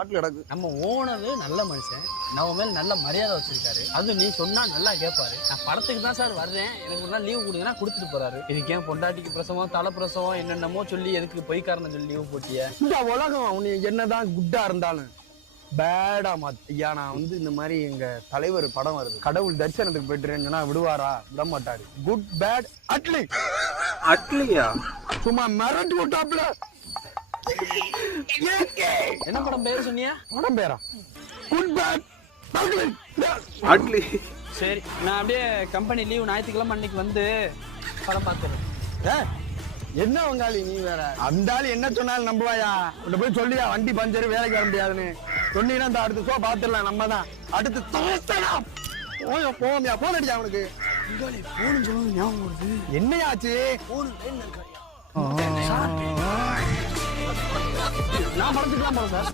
காட்டுல கிடக்கு. நம்ம ஓனர் நல்ல மனுஷன், நம்ம மேல நல்ல மரியாதை வச்சிருக்காரு. அது நீ சொன்னா நல்லா கேட்பாரு. நான் படத்துக்கு தான் சார் வர்றேன், எனக்கு ஒரு நாள் லீவு கொடுங்கன்னா கொடுத்துட்டு போறாரு. இதுக்கு ஏன் பொண்டாட்டிக்கு பிரசவம் தலை பிரசவம் என்னென்னமோ சொல்லி எதுக்கு பொய் காரணம் சொல்லி லீவு போட்டிய? இந்த உலகம் அவனு என்னதான் குட்டா இருந்தாலும் பேடா ஐயா. நான் இந்த மாதிரி எங்க தலைவர் படம் வருது, கடவுள் தரிசனத்துக்கு போயிட்டுறேன்னு சொன்னா விடுவாரா? விட மாட்டாரு. Good bad Atlee. அட்லியா? சும்மா மிரட்டி விட்டாப்ல. என்ன படம் பேரு சொன்னியா? படம் பேரா? Good bad Atlee. சரி, நான் அப்படியே கம்பெனி லீவு ஞாயிற்றுக்கிழமை அன்னைக்கு வந்து படம் பார்த்துறேன். என்ன வங்காளி நீ வேற? அந்த ஆள் என்ன சொன்னாலும் நம்புவாயா? உன்னை போய் சொல்லியா வண்டி பஞ்சரு வேலைக்கு வர முடியாதுன்னு சொன்னீங்கன்னா இந்த அடுத்த ஷோ பாத்துடலாம். நம்ம தான் அடுத்து போவோம்யா. போன் அடிச்சா அவனுக்கு போன் சொல்லணும் ஞாபகம் வருது. என்னையாச்சு? நான் படத்துக்குலாம் போறேன் சார்.